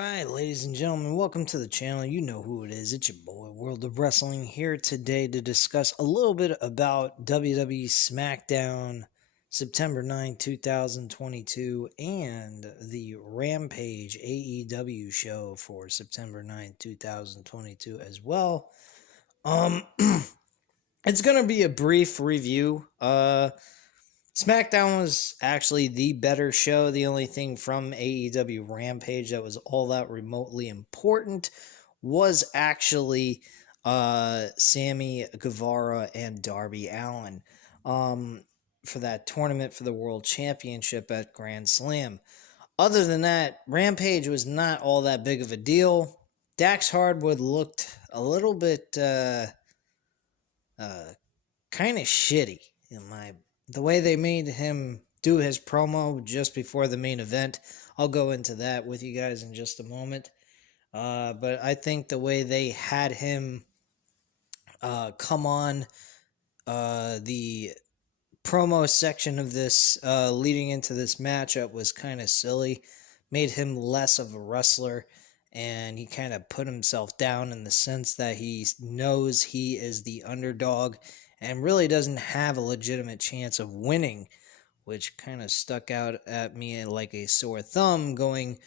Alright, ladies and gentlemen, welcome to the channel. You know who it is. It's your boy, World of Wrestling, here today to discuss a little bit about WWE Smackdown September 9, 2022, and the Rampage AEW show for September 9, 2022 as well. It's going to be a brief review. SmackDown was actually the better show. The only thing from AEW Rampage that was all that remotely important was actually Sammy Guevara and Darby Allin for that tournament for the World Championship at Grand Slam. Other than that, Rampage was not all that big of a deal. Dax Hardwood looked a little bit kind of shitty the way they made him do his promo just before the main event. I'll go into that with you guys in just a moment. But I think the way they had him come on the promo section of this leading into this matchup was kind of silly. Made him less of a wrestler, and he kind of put himself down in the sense that he knows he is the underdog and really doesn't have a legitimate chance of winning, which kind of stuck out at me like a sore thumb, going,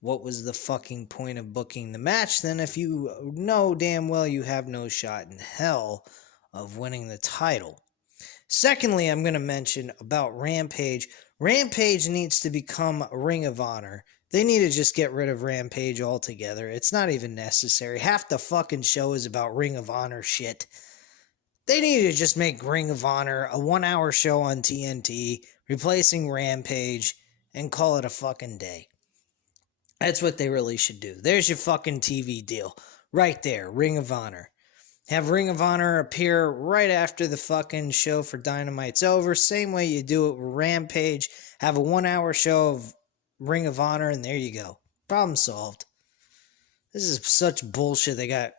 what was the fucking point of booking the match then if you know damn well you have no shot in hell of winning the title? Secondly, I'm going to mention about Rampage. Rampage needs to become Ring of Honor. They need to just get rid of Rampage altogether. It's not even necessary. Half the fucking show is about Ring of Honor shit. They need to just make Ring of Honor a 1-hour show on TNT, replacing Rampage, and call it a fucking day. That's what they really should do. There's your fucking TV deal. Right there, Ring of Honor. Have Ring of Honor appear right after the fucking show for Dynamite's over. Same way you do it with Rampage. Have a 1-hour show of Ring of Honor, and there you go. Problem solved. This is such bullshit. They got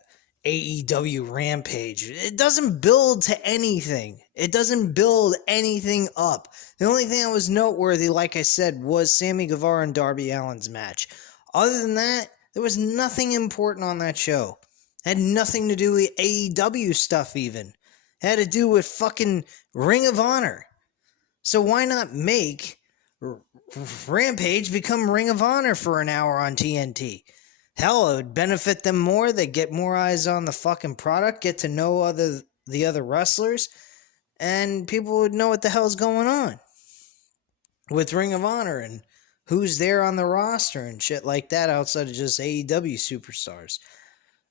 AEW Rampage. It doesn't build to anything. It doesn't build anything up. The only thing that was noteworthy, like I said, was Sammy Guevara and Darby Allin's match. Other than that, there was nothing important on that show. It had nothing to do with AEW stuff even. It had to do with fucking Ring of Honor. So why not make Rampage become Ring of Honor for an hour on TNT? Hell, it would benefit them more. They'd get more eyes on the fucking product, get to know the other wrestlers, and people would know what the hell's going on with Ring of Honor and who's there on the roster and shit like that outside of just AEW superstars.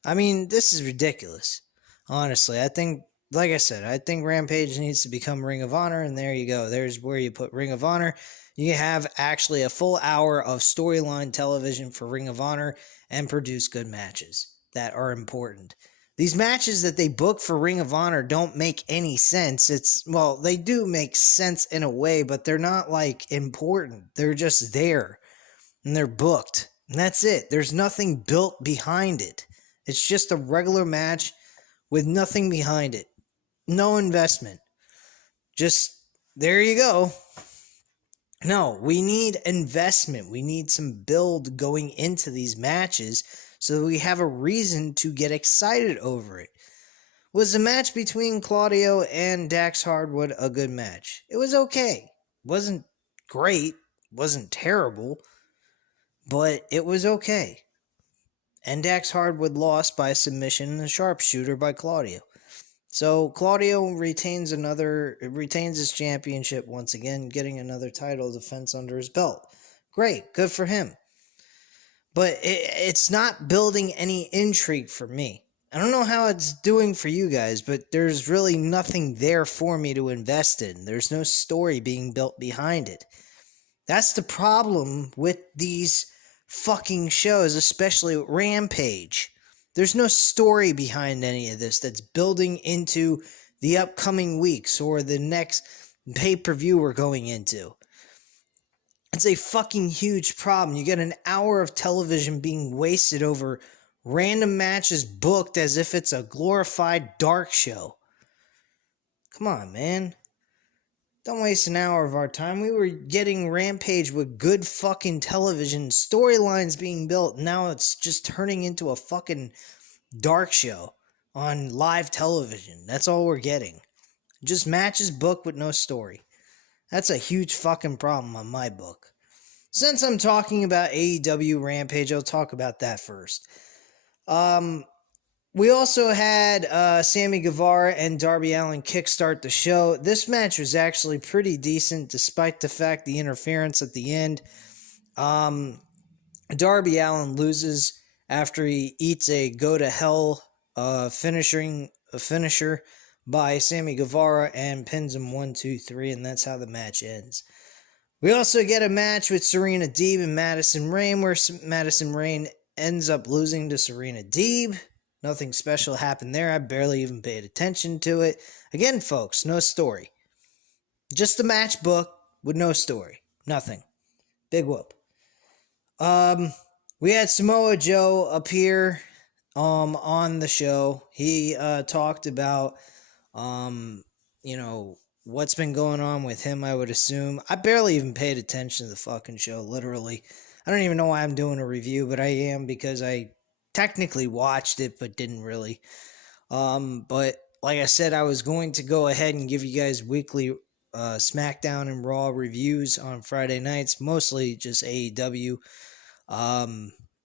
I mean, this is ridiculous. Honestly, I think, like I said, I think Rampage needs to become Ring of Honor, and there you go. There's where you put Ring of Honor. You have actually a full hour of storyline television for Ring of Honor and produce good matches that are important. These matches that they book for Ring of Honor don't make any sense. Well, they do make sense in a way, but they're not like important. They're just there and they're booked. And that's it. There's nothing built behind it. It's just a regular match with nothing behind it. No investment. Just, there you go. No, we need investment. We need some build going into these matches so that we have a reason to get excited over it. Was the match between Claudio and Dax Hardwood a good match? It was okay. Wasn't great. Wasn't terrible. But it was okay. And Dax Hardwood lost by submission and a sharpshooter by Claudio. So Claudio retains his championship once again, getting another title defense under his belt. Great, good for him. But it's not building any intrigue for me. I don't know how it's doing for you guys, but there's really nothing there for me to invest in. There's no story being built behind it. That's the problem with these fucking shows, especially with Rampage. There's no story behind any of this that's building into the upcoming weeks or the next pay-per-view we're going into. It's a fucking huge problem. You get an hour of television being wasted over random matches booked as if it's a glorified dark show. Come on, man. Don't waste an hour of our time. We were getting Rampage with good fucking television, storylines being built. Now it's just turning into a fucking dark show on live television. That's all we're getting. Just matches booked with no story. That's a huge fucking problem on my book. Since I'm talking about AEW Rampage, I'll talk about that first. We also had Sammy Guevara and Darby Allin kickstart the show. This match was actually pretty decent, despite the fact the interference at the end. Darby Allin loses after he eats a go to hell finisher by Sammy Guevara and pins him 1-2-3, and that's how the match ends. We also get a match with Serena Deeb and Madison Rayne, where Madison Rayne ends up losing to Serena Deeb. Nothing special happened there. I barely even paid attention to it. Again, folks, no story. Just a match book with no story. Nothing. Big whoop. We had Samoa Joe appear on the show. He talked about what's been going on with him, I would assume. I barely even paid attention to the fucking show, literally. I don't even know why I'm doing a review, but I am, because I technically watched it, but didn't really. But like I said, I was going to go ahead and give you guys weekly Smackdown and Raw reviews on Friday nights, mostly just AEW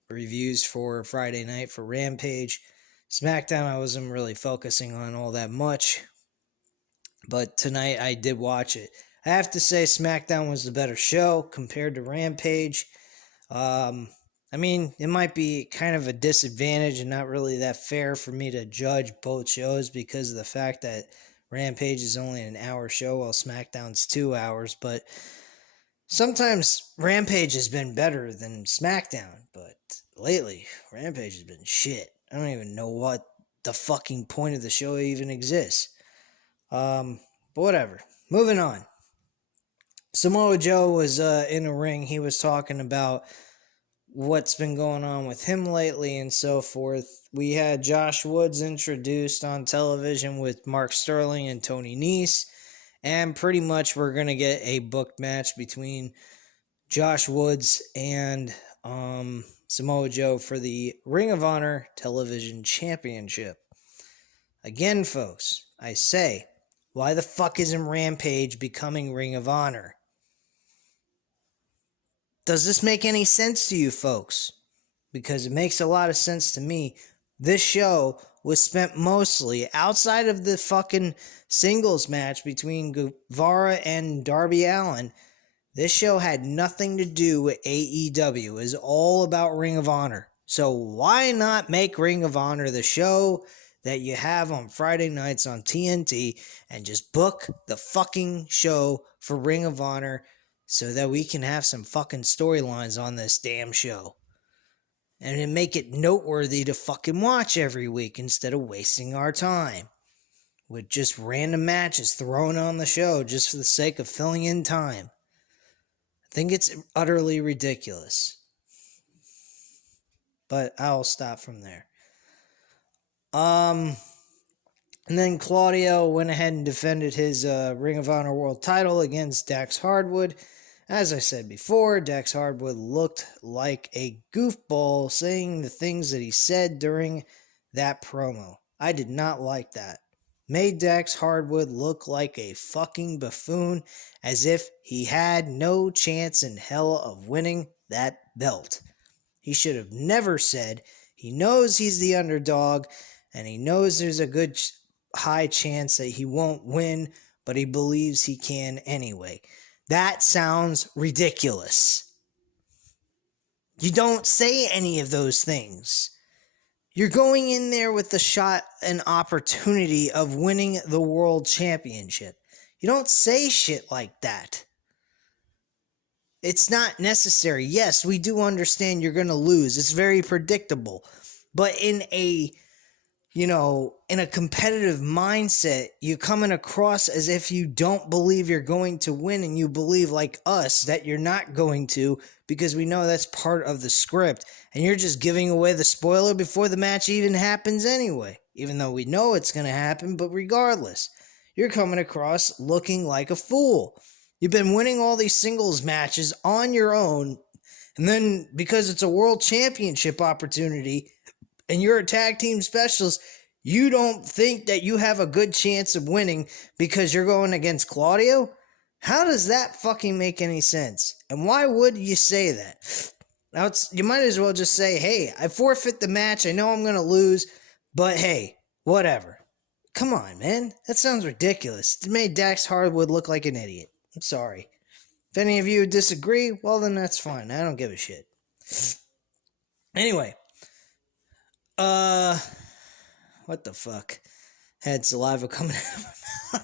reviews for Friday night for Rampage. Smackdown, I wasn't really focusing on all that much, but tonight I did watch it. I have to say Smackdown was the better show compared to Rampage. I mean, it might be kind of a disadvantage and not really that fair for me to judge both shows because of the fact that Rampage is only an hour show while SmackDown's 2 hours, but sometimes Rampage has been better than SmackDown, but lately, Rampage has been shit. I don't even know what the fucking point of the show even exists. But whatever. Moving on. Samoa Joe was in a ring. He was talking about what's been going on with him lately and so forth. We had Josh Woods introduced on television with Mark Sterling and Tony Nese, and pretty much we're going to get a booked match between Josh Woods and Samoa Joe for the Ring of Honor Television Championship. Again, folks, I say, why the fuck isn't Rampage becoming Ring of Honor? Does this make any sense to you folks? Because it makes a lot of sense to me. This show was spent mostly outside of the fucking singles match between Guevara and Darby Allin. This show had nothing to do with AEW. It was all about Ring of Honor. So why not make Ring of Honor the show that you have on Friday nights on TNT and just book the fucking show for Ring of Honor so that we can have some fucking storylines on this damn show. And then make it noteworthy to fucking watch every week instead of wasting our time with just random matches thrown on the show just for the sake of filling in time. I think it's utterly ridiculous. But I'll stop from there. And then Claudio went ahead and defended his Ring of Honor World title against Dax Hardwood. As I said before, Dax Hardwood looked like a goofball saying the things that he said during that promo. I did not like that. Made Dax Hardwood look like a fucking buffoon, as if he had no chance in hell of winning that belt. He should have never said he knows he's the underdog and he knows there's a good high chance that he won't win, but he believes he can anyway. That sounds ridiculous. You don't say any of those things. You're going in there with the shot and opportunity of winning the world championship. You don't say shit like that. It's not necessary. Yes, we do understand you're going to lose. It's very predictable. But in a competitive mindset, you're coming across as if you don't believe you're going to win and you believe, like us, that you're not going to, because we know that's part of the script. And you're just giving away the spoiler before the match even happens anyway. Even though we know it's going to happen, but regardless, you're coming across looking like a fool. You've been winning all these singles matches on your own, and then because it's a world championship opportunity and you're a tag team specialist, you don't think that you have a good chance of winning because you're going against Claudio? How does that fucking make any sense? And why would you say that? Now, you might as well just say, hey, I forfeit the match. I know I'm going to lose, but hey, whatever. Come on, man. That sounds ridiculous. It made Dax Hardwood look like an idiot. I'm sorry. If any of you disagree, well, then that's fine. I don't give a shit. Anyway. What the fuck? Had saliva coming out of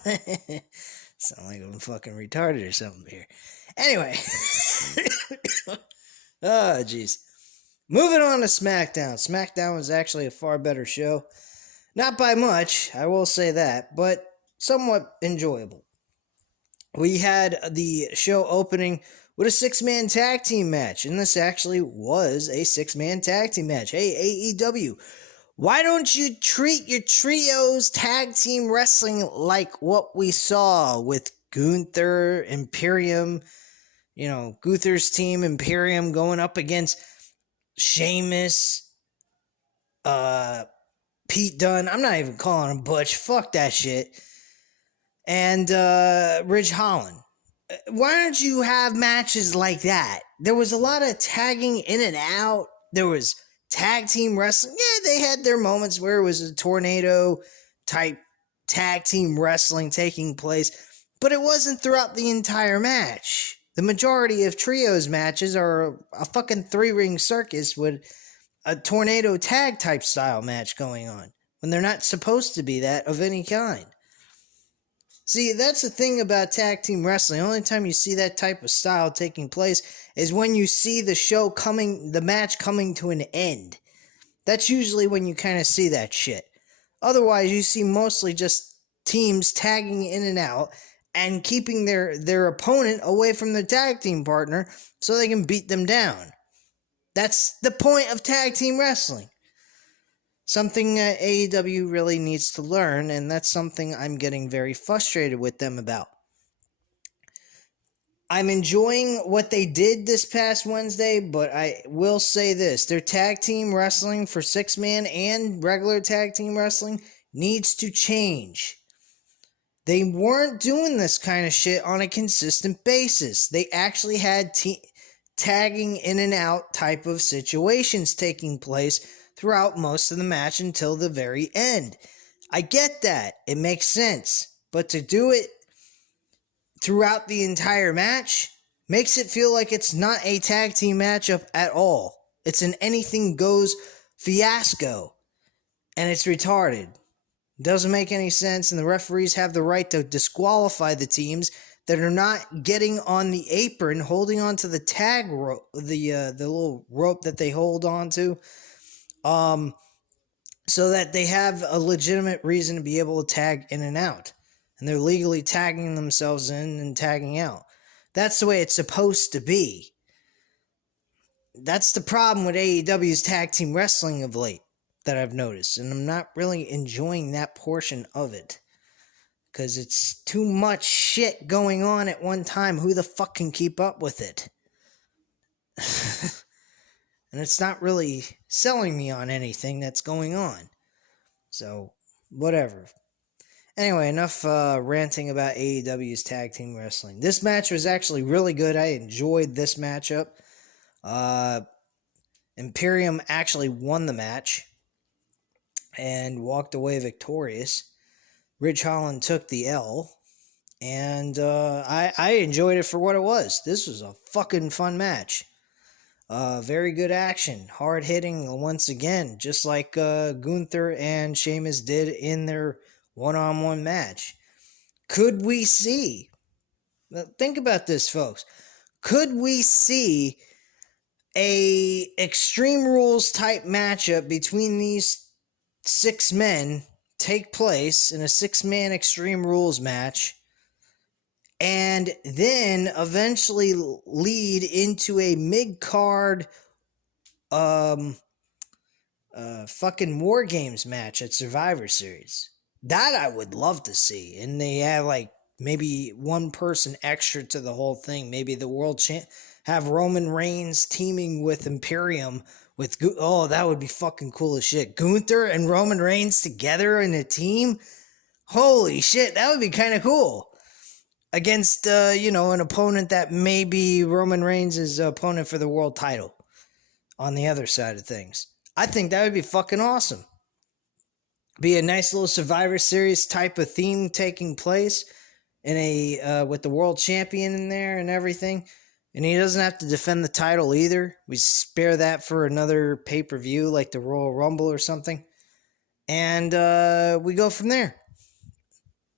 my mouth. Sound like I'm fucking retarded or something here. Anyway. Oh, jeez. Moving on to Smackdown. Smackdown was actually a far better show. Not by much, I will say that, but somewhat enjoyable. We had the show opening with a 6-man tag team match, and this actually was a 6-man tag team match. Hey, AEW, why don't you treat your trios tag team wrestling like what we saw with Gunther, Imperium, Gunther's team, Imperium, going up against Sheamus, Pete Dunne. I'm not even calling him Butch. Fuck that shit. And Ridge Holland. Why don't you have matches like that? There was a lot of tagging in and out. There was tag team wrestling. Yeah, they had their moments where it was a tornado type tag team wrestling taking place, but it wasn't throughout the entire match. The majority of trios matches are a fucking 3-ring circus with a tornado tag type style match going on when they're not supposed to be that of any kind. See, that's the thing about tag team wrestling. The only time you see that type of style taking place is when you see the match coming to an end. That's usually when you kind of see that shit. Otherwise, you see mostly just teams tagging in and out and keeping their opponent away from their tag team partner so they can beat them down. That's the point of tag team wrestling. Something AEW really needs to learn, and that's something I'm getting very frustrated with them about. I'm enjoying what they did this past Wednesday, but I will say this. Their tag team wrestling for 6-man and regular tag team wrestling needs to change. They weren't doing this kind of shit on a consistent basis. They actually had tagging in and out type of situations taking place throughout most of the match until the very end. I get that. It makes sense. But to do it throughout the entire match makes it feel like it's not a tag team matchup at all. It's an anything goes fiasco. And it's retarded. It doesn't make any sense, and the referees have the right to disqualify the teams that are not getting on the apron, holding onto the tag rope, the little rope that they hold on to. So that they have a legitimate reason to be able to tag in and out. And they're legally tagging themselves in and tagging out. That's the way it's supposed to be. That's the problem with AEW's tag team wrestling of late that I've noticed. And I'm not really enjoying that portion of it. Because it's too much shit going on at one time. Who the fuck can keep up with it? And it's not really selling me on anything that's going on. So, whatever. Anyway, enough ranting about AEW's tag team wrestling. This match was actually really good. I enjoyed this matchup. Imperium actually won the match and walked away victorious. Ridge Holland took the L. And I enjoyed it for what it was. This was a fucking fun match. Very good action, hard hitting once again, just like Gunther and Sheamus did in their one-on-one match. Could we see? Think about this, folks. Could we see a Extreme Rules type matchup between these 6 men take place in a 6-man Extreme Rules match? And then eventually lead into a mid-card fucking War Games match at Survivor Series. That I would love to see. And they have like maybe one person extra to the whole thing. Maybe the world champ have Roman Reigns teaming with Imperium with oh, that would be fucking cool as shit. Gunther and Roman Reigns together in a team. Holy shit, that would be kind of cool. Against an opponent that may be Roman Reigns' opponent for the world title on the other side of things. I think that would be fucking awesome. Be a nice little Survivor Series type of theme taking place in a with the world champion in there and everything. And he doesn't have to defend the title either. We spare that for another pay-per-view like the Royal Rumble or something. And we go from there.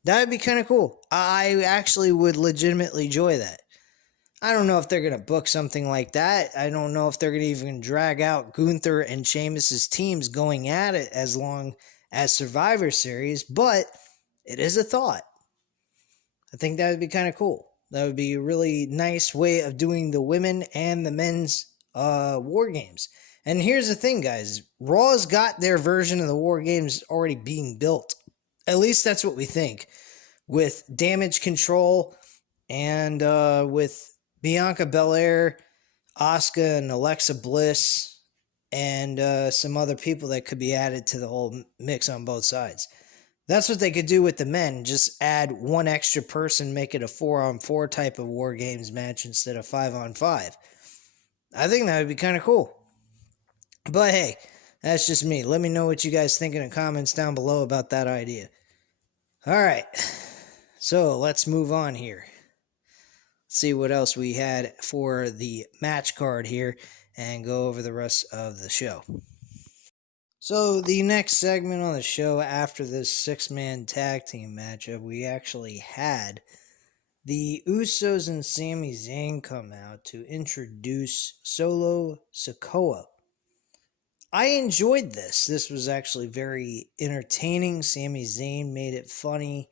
That would be kind of cool. I actually would legitimately enjoy that. I don't know if they're going to book something like that. I don't know if they're going to even drag out Gunther and Sheamus' teams going at it as long as Survivor Series, but it is a thought. I think that would be kind of cool. That would be a really nice way of doing the women and the men's War Games. And here's the thing, guys. Raw's got their version of the War Games already being built. At least that's what we think. With Damage Control and with Bianca Belair, Asuka, and Alexa Bliss, and some other people that could be added to the whole mix on both sides. That's what they could do with the men. Just add one extra person, make it a 4-on-4 type of War Games match instead of 5-on-5. I think that would be kind of cool. But hey, that's just me. Let me know what you guys think in the comments down below about that idea. Alright, so let's move on here. See what else we had for the match card here and go over the rest of the show. So the next segment on the show after this 6-man tag team matchup, we actually had the Usos and Sami Zayn come out to introduce Solo Sikoa. I enjoyed this. This was actually very entertaining. Sami Zayn made it funny.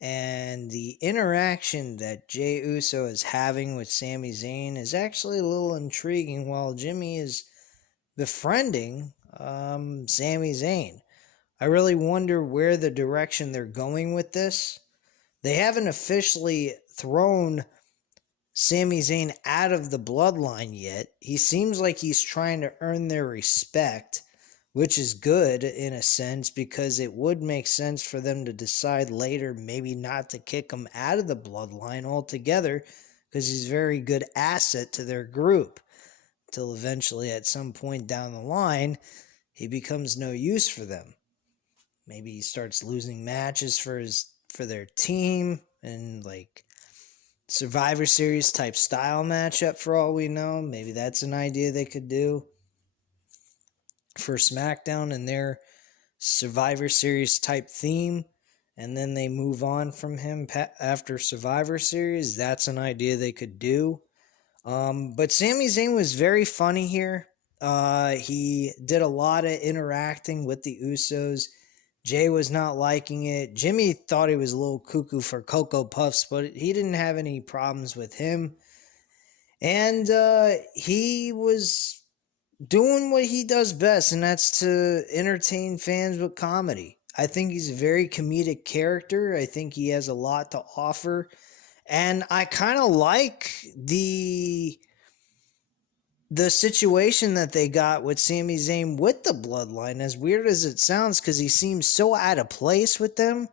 And the interaction that Jey Uso is having with Sami Zayn is actually a little intriguing while Jimmy is befriending Sami Zayn. I really wonder where the direction they're going with this. They haven't officially thrown Sami Zayn out of the bloodline yet. He seems like he's trying to earn their respect, which is good in a sense because it would make sense for them to decide later maybe not to kick him out of the bloodline altogether because he's a very good asset to their group until eventually at some point down the line he becomes no use for them. Maybe he starts losing matches for their team and like Survivor Series type style matchup for all we know. Maybe that's an idea they could do for Smackdown and their Survivor Series type theme, and then they move on from him after Survivor Series. That's an idea they could do. But Sami Zayn was very funny here. He did a lot of interacting with the Usos. Jay was not liking it. Jimmy thought he was a little cuckoo for Cocoa Puffs, but he didn't have any problems with him. And he was doing what he does best, and that's to entertain fans with comedy. I think he's a very comedic character. I think he has a lot to offer. And I kind of like the situation that they got with Sami Zayn with the bloodline, as weird as it sounds, because he seems so out of place with them.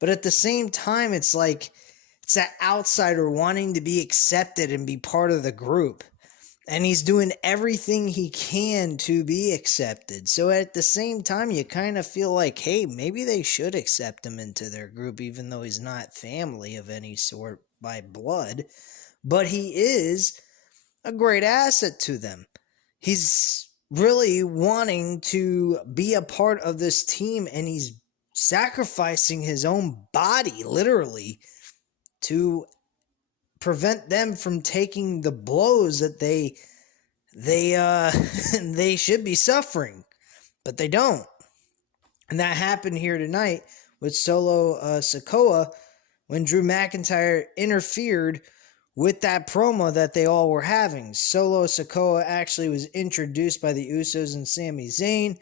But at the same time, it's like it's that outsider wanting to be accepted and be part of the group. And he's doing everything he can to be accepted. So at the same time, you kind of feel like, hey, maybe they should accept him into their group, even though he's not family of any sort by blood. But he is a great asset to them. He's really wanting to be a part of this team, and he's sacrificing his own body, literally, to prevent them from taking the blows that they should be suffering, but they don't. And that happened here tonight with Solo Sikoa when Drew McIntyre interfered with that promo that they all were having. Solo Sikoa actually was introduced by the Usos and Sami Zayn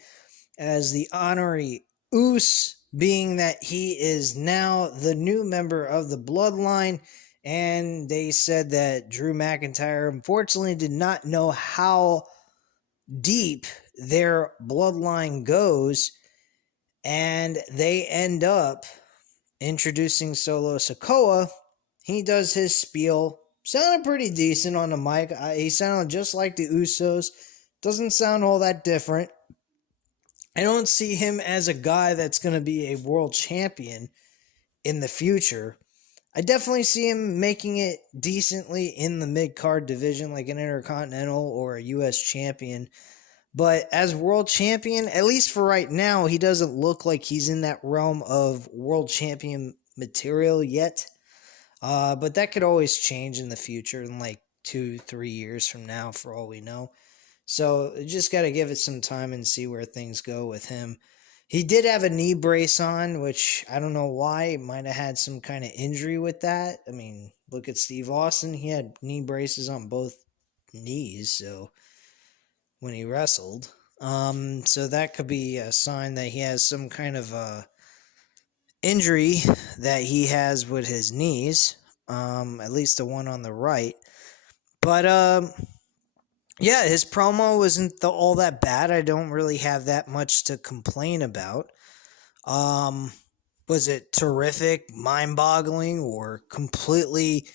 as the honorary Us being that he is now the new member of the Bloodline. And they said that Drew McIntyre unfortunately did not know how deep their bloodline goes, and they end up introducing Solo Sikoa. He does his spiel. Sounded pretty decent on the mic. He sounded just like the Usos. Doesn't sound all that different. I don't see him as a guy that's going to be a world champion in the future. I definitely see him making it decently in the mid-card division, like an Intercontinental or a U.S. champion. But as world champion, at least for right now, he doesn't look like he's in that realm of world champion material yet. But that could always change in the future, in like 2-3 years from now, for all we know. So just got to give it some time and see where things go with him. He did have a knee brace on, which I don't know why. He might have had some kind of injury with that. I mean, look at Steve Austin. He had knee braces on both knees, so when he wrestled. So that could be a sign that he has some kind of injury that he has with his knees. At least the one on the right. But yeah, his promo wasn't all that bad. I don't really have that much to complain about. Was it terrific, mind-boggling, or completely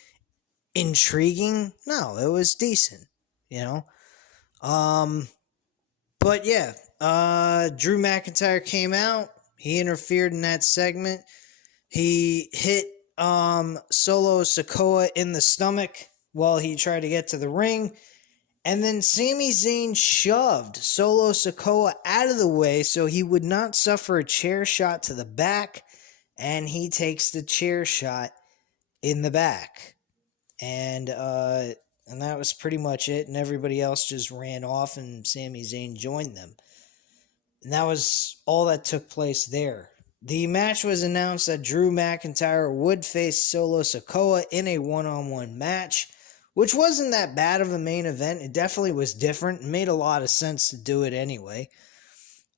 intriguing? No, it was decent, you know. But yeah, Drew McIntyre came out. He interfered in that segment. He hit Solo Sikoa in the stomach while he tried to get to the ring. And then Sami Zayn shoved Solo Sikoa out of the way so he would not suffer a chair shot to the back. And he takes the chair shot in the back. And that was pretty much it. And everybody else just ran off and Sami Zayn joined them. And that was all that took place there. The match was announced that Drew McIntyre would face Solo Sikoa in a one-on-one match, which wasn't that bad of a main event. It definitely was different. It made a lot of sense to do it anyway.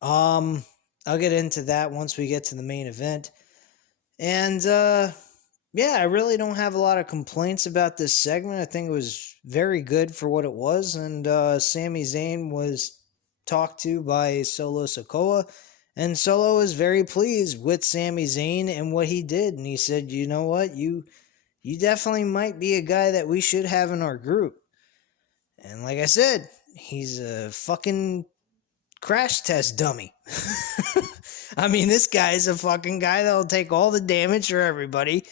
I'll get into that once we get to the main event. And, yeah, I really don't have a lot of complaints about this segment. I think it was very good for what it was. And Sami Zayn was talked to by Solo Sikoa. And Solo was very pleased with Sami Zayn and what he did. And he said, you know what, you definitely might be a guy that we should have in our group. And like I said, he's a fucking crash test dummy. I mean, this guy's a fucking guy that'll take all the damage for everybody.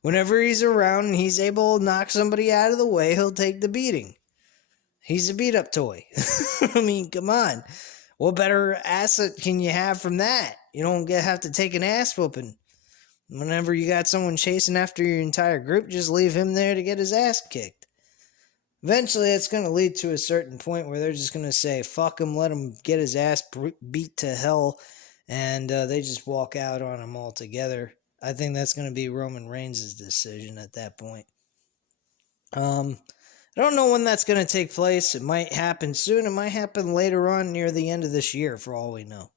Whenever he's around and he's able to knock somebody out of the way, he'll take the beating. He's a beat-up toy. I mean, come on. What better asset can you have from that? You don't have to take an ass whooping. Whenever you got someone chasing after your entire group, just leave him there to get his ass kicked. Eventually, it's going to lead to a certain point where they're just going to say, fuck him, let him get his ass beat to hell, and they just walk out on him altogether. I think that's going to be Roman Reigns' decision at that point. I don't know when that's going to take place. It might happen soon. It might happen later on near the end of this year, for all we know.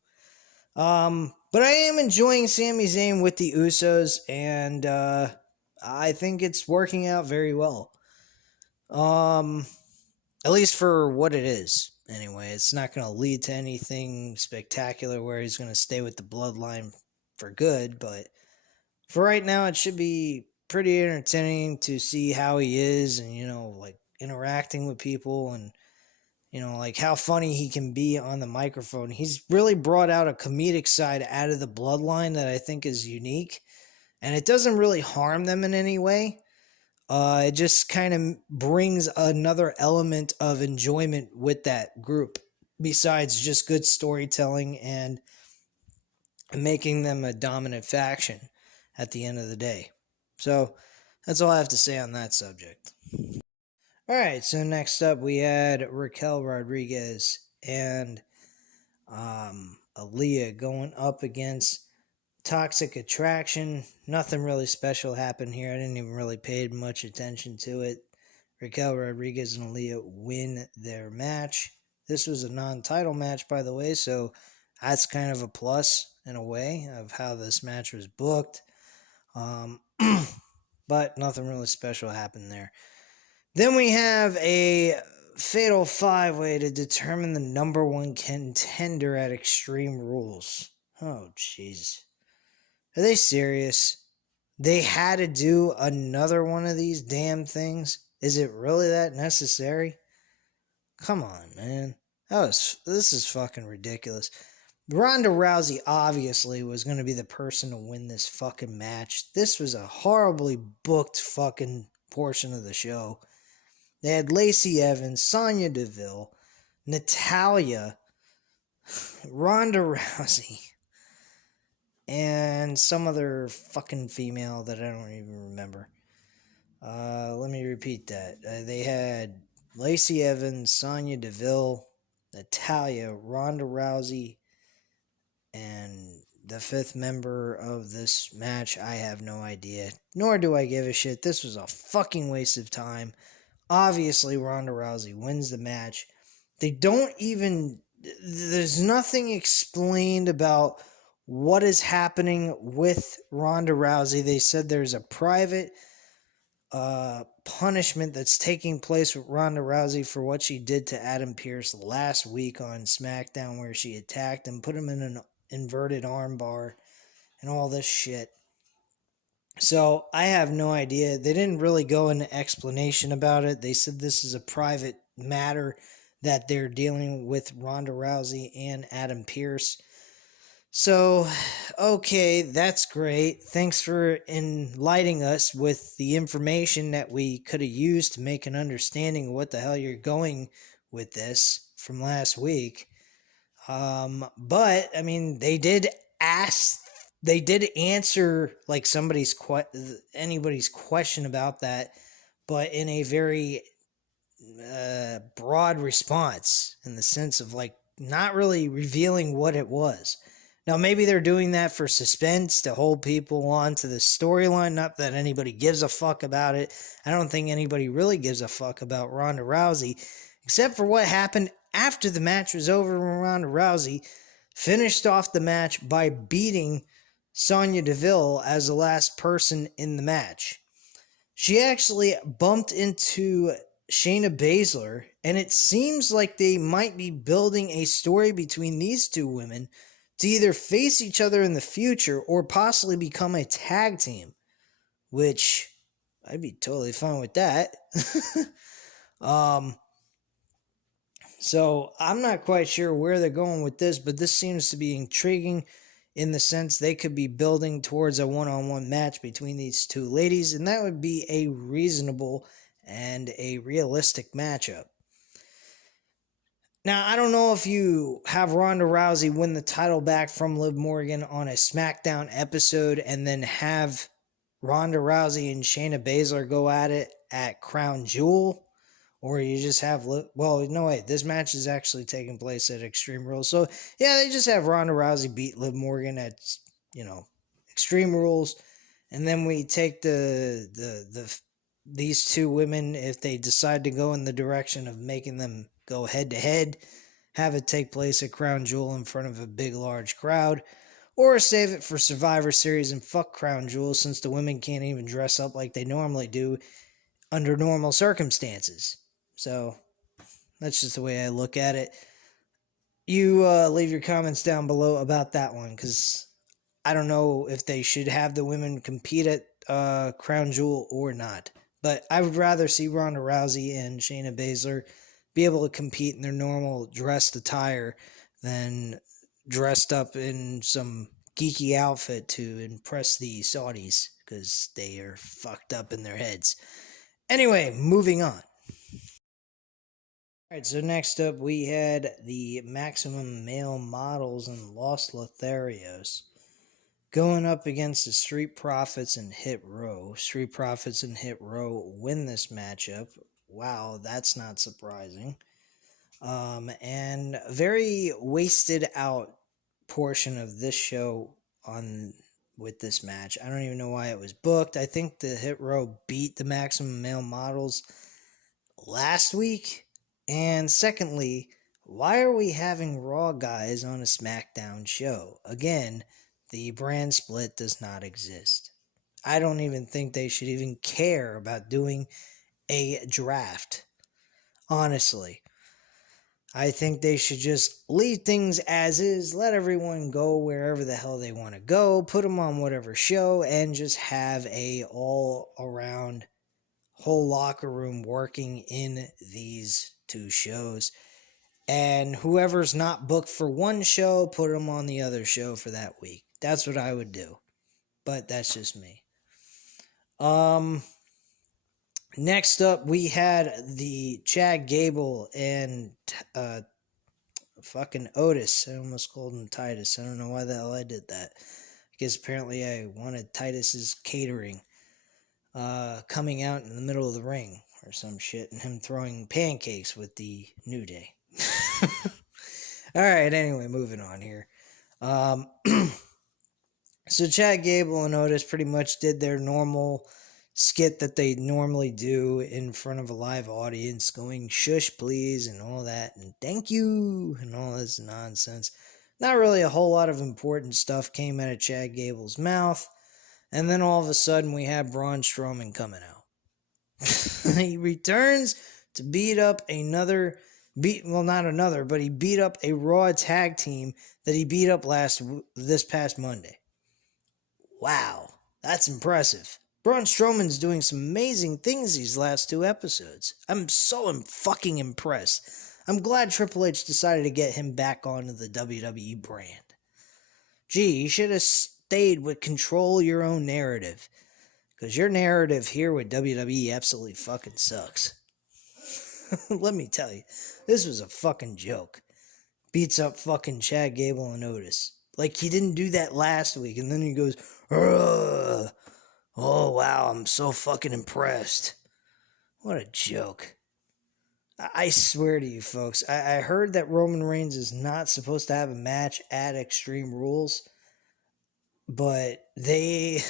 But I am enjoying Sami Zayn with the Usos, and I think it's working out very well. At least for what it is. Anyway, it's not going to lead to anything spectacular where he's going to stay with the bloodline for good, but for right now, it should be pretty entertaining to see how he is and, like interacting with people and, like how funny he can be on the microphone. He's really brought out a comedic side out of the bloodline that I think is unique, and it doesn't really harm them in any way. It just kind of brings another element of enjoyment with that group, besides just good storytelling and making them a dominant faction at the end of the day. So that's all I have to say on that subject. Alright, so next up we had Raquel Rodriguez and Aaliyah going up against Toxic Attraction. Nothing really special happened here. I didn't even really pay much attention to it. Raquel Rodriguez and Aaliyah win their match. This was a non-title match, by the way, so that's kind of a plus. in a way of how this match was booked. But nothing really special happened there. Then we have a fatal 5-way to determine the number one contender at Extreme Rules. Oh, jeez. Are they serious? They had to do another one of these damn things? Is it really that necessary? Come on, man. This is fucking ridiculous. Ronda Rousey obviously was going to be the person to win this fucking match. This was a horribly booked fucking portion of the show. They had Lacey Evans, Sonya Deville, Natalya, Ronda Rousey, and some other fucking female that I don't even remember. Let me repeat that. They had Lacey Evans, Sonya Deville, Natalya, Ronda Rousey, and the fifth member of this match, I have no idea. Nor do I give a shit. This was a fucking waste of time. Obviously, Ronda Rousey wins the match. They don't even... There's nothing explained about what is happening with Ronda Rousey. They said there's a private punishment that's taking place with Ronda Rousey for what she did to Adam Pearce last week on Smackdown, where she attacked him, put him in an inverted armbar, and all this shit. So I have no idea. They didn't really go into explanation about it. They said this is a private matter that they're dealing with Ronda Rousey and Adam Pearce. So, okay, that's great. Thanks for enlightening us with the information that we could have used to make an understanding of what the hell you're going with this from last week. But, I mean, they did answer like anybody's question about that, but in a very broad response, in the sense of like not really revealing what it was. Now, maybe they're doing that for suspense to hold people on to the storyline. Not that anybody gives a fuck about it. I don't think anybody really gives a fuck about Ronda Rousey, except for what happened after the match was over when Ronda Rousey finished off the match by beating Sonya Deville as the last person in the match. She actually bumped into Shayna Baszler, and it seems like they might be building a story between these two women to either face each other in the future or possibly become a tag team, which I'd be totally fine with that. So I'm not quite sure where they're going with this, but this seems to be intriguing in the sense they could be building towards a one-on-one match between these two ladies, and that would be a reasonable and a realistic matchup. Now, I don't know if you have Ronda Rousey win the title back from Liv Morgan on a SmackDown episode and then have Ronda Rousey and Shayna Baszler go at it at Crown Jewel, or you just have this match is actually taking place at Extreme Rules. So, yeah, they just have Ronda Rousey beat Liv Morgan at, Extreme Rules, and then we take these two women, if they decide to go in the direction of making them go head-to-head, have it take place at Crown Jewel in front of a big, large crowd, or save it for Survivor Series and fuck Crown Jewel, since the women can't even dress up like they normally do under normal circumstances. So, that's just the way I look at it. You leave your comments down below about that one, because I don't know if they should have the women compete at Crown Jewel or not. But I would rather see Ronda Rousey and Shayna Baszler be able to compete in their normal dressed attire than dressed up in some geeky outfit to impress the Saudis, because they are fucked up in their heads. Anyway, moving on. Alright, so next up we had the Maximum Male Models and Los Lotharios going up against the Street Profits and Hit Row. Street Profits and Hit Row win this matchup. Wow, that's not surprising. And a very wasted out portion of this show with this match. I don't even know why it was booked. I think the Hit Row beat the Maximum Male Models last week. And secondly, why are we having Raw guys on a SmackDown show? Again, the brand split does not exist. I don't even think they should even care about doing a draft. Honestly, I think they should just leave things as is, let everyone go wherever the hell they want to go, put them on whatever show, and just have a all-around whole locker room working in these two shows. And whoever's not booked for one show, put them on the other show for that week. That's what I would do. But that's just me. Next up, we had the Chad Gable and fucking Otis. I almost called him Titus. I don't know why the hell I did that. I guess apparently I wanted Titus's catering coming out in the middle of the ring or some shit, and him throwing pancakes with the New Day. Alright, anyway, moving on here. So Chad Gable and Otis pretty much did their normal skit that they normally do in front of a live audience, going shush please and all that, and thank you and all this nonsense. Not really a whole lot of important stuff came out of Chad Gable's mouth, and then all of a sudden we have Braun Strowman coming out. He returns to beat up another, not another, but he beat up a Raw tag team that he beat up this past Monday. Wow, that's impressive. Braun Strowman's doing some amazing things these last 2 episodes. I'm so fucking impressed. I'm glad Triple H decided to get him back onto the WWE brand. Gee, you should have stayed with control your own narrative. Because your narrative here with WWE absolutely fucking sucks. Let me tell you, this was a fucking joke. Beats up fucking Chad Gable and Otis. Like, he didn't do that last week, and then he goes, ugh. Oh, wow, I'm so fucking impressed. What a joke. I swear to you, folks, I heard that Roman Reigns is not supposed to have a match at Extreme Rules, but they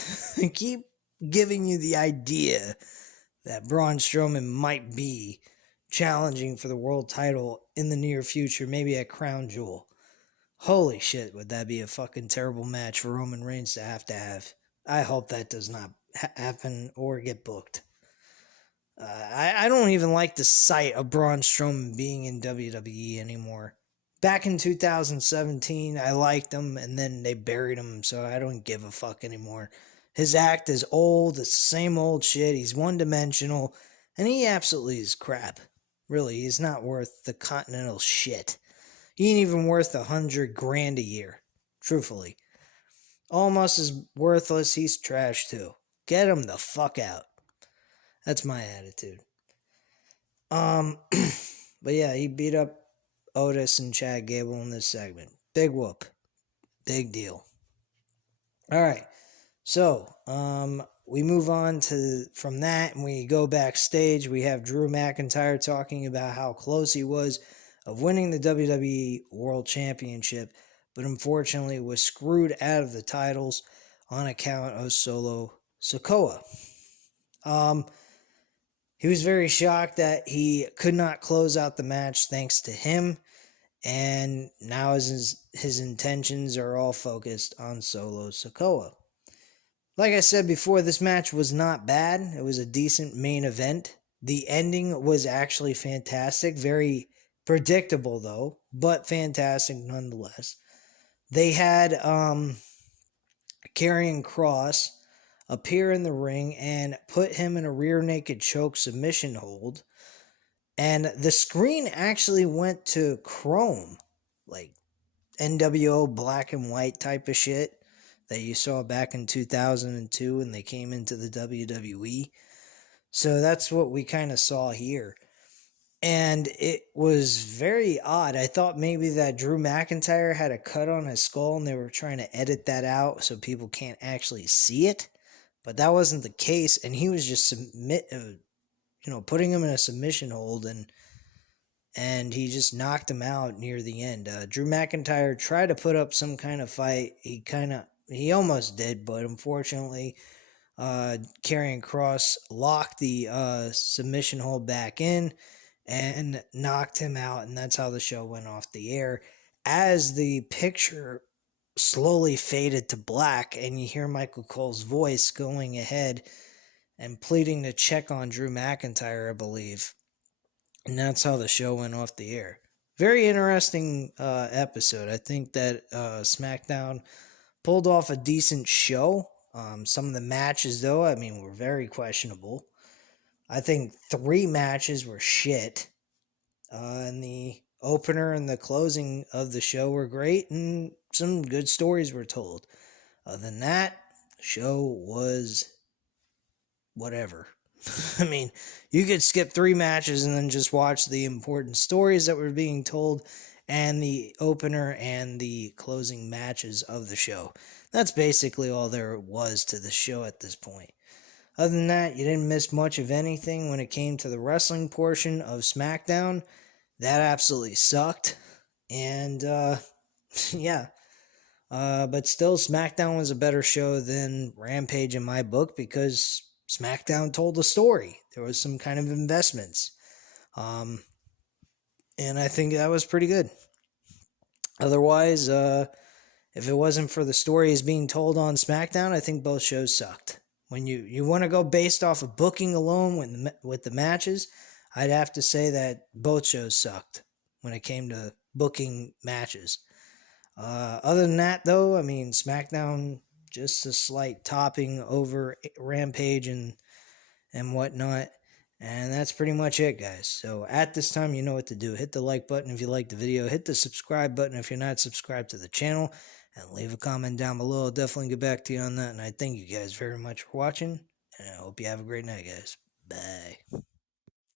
keep giving you the idea that Braun Strowman might be challenging for the world title in the near future, maybe at Crown Jewel. Holy shit, would that be a fucking terrible match for Roman Reigns to have. I hope that does not happen or get booked. I don't even like the sight of Braun Strowman being in WWE anymore. Back in 2017, I liked him, and then they buried him, so I don't give a fuck anymore. His act is old, it's the same old shit, he's one-dimensional, and he absolutely is crap. Really, he's not worth the continental shit. He ain't even worth $100,000 a year, truthfully. Almost as worthless, he's trash too. Get him the fuck out. That's my attitude. But yeah, he beat up Otis and Chad Gable in this segment. Big whoop. Big deal. Alright, so, we move on from that, and we go backstage. We have Drew McIntyre talking about how close he was of winning the WWE World Championship, but unfortunately was screwed out of the titles on account of Solo Sikoa. He was very shocked that he could not close out the match thanks to him, and now his intentions are all focused on Solo Sikoa. Like I said before, this match was not bad. It was a decent main event. The ending was actually fantastic. Very predictable, though, but fantastic nonetheless. They had Karrion Kross appear in the ring and put him in a rear naked choke submission hold. And the screen actually went to chrome, like NWO black and white type of shit that you saw back in 2002 when they came into the WWE. So that's what we kind of saw here. And it was very odd. I thought maybe that Drew McIntyre had a cut on his skull and they were trying to edit that out so people can't actually see it. But that wasn't the case, and he was just putting him in a submission hold, and he just knocked him out near the end. Drew McIntyre tried to put up some kind of fight. He almost did, but unfortunately, Karrion Kross locked the submission hold back in, and knocked him out, and that's how the show went off the air. As the picture slowly faded to black, and you hear Michael Cole's voice going ahead and pleading to check on Drew McIntyre, I believe. And that's how the show went off the air. Very interesting episode. I think that SmackDown pulled off a decent show. Some of the matches, though, I mean, were very questionable. I think 3 matches were shit. And the opener and the closing of the show were great, and some good stories were told. Other than that, the show was whatever. I mean, you could skip 3 matches and then just watch the important stories that were being told and the opener and the closing matches of the show. That's basically all there was to the show at this point. Other than that, you didn't miss much of anything when it came to the wrestling portion of SmackDown. That absolutely sucked. And, yeah. But still, SmackDown was a better show than Rampage in my book because SmackDown told a story. There was some kind of investments. And I think that was pretty good. Otherwise, if it wasn't for the stories being told on SmackDown, I think both shows sucked. When you want to go based off of booking alone with the matches, I'd have to say that both shows sucked when it came to booking matches. Other than that, though, I mean, SmackDown, just a slight topping over Rampage and whatnot. And that's pretty much it, guys. So at this time, you know what to do. Hit the like button if you liked the video. Hit the subscribe button if you're not subscribed to the channel. And leave a comment down below. I'll definitely get back to you on that. And I thank you guys very much for watching. And I hope you have a great night, guys. Bye.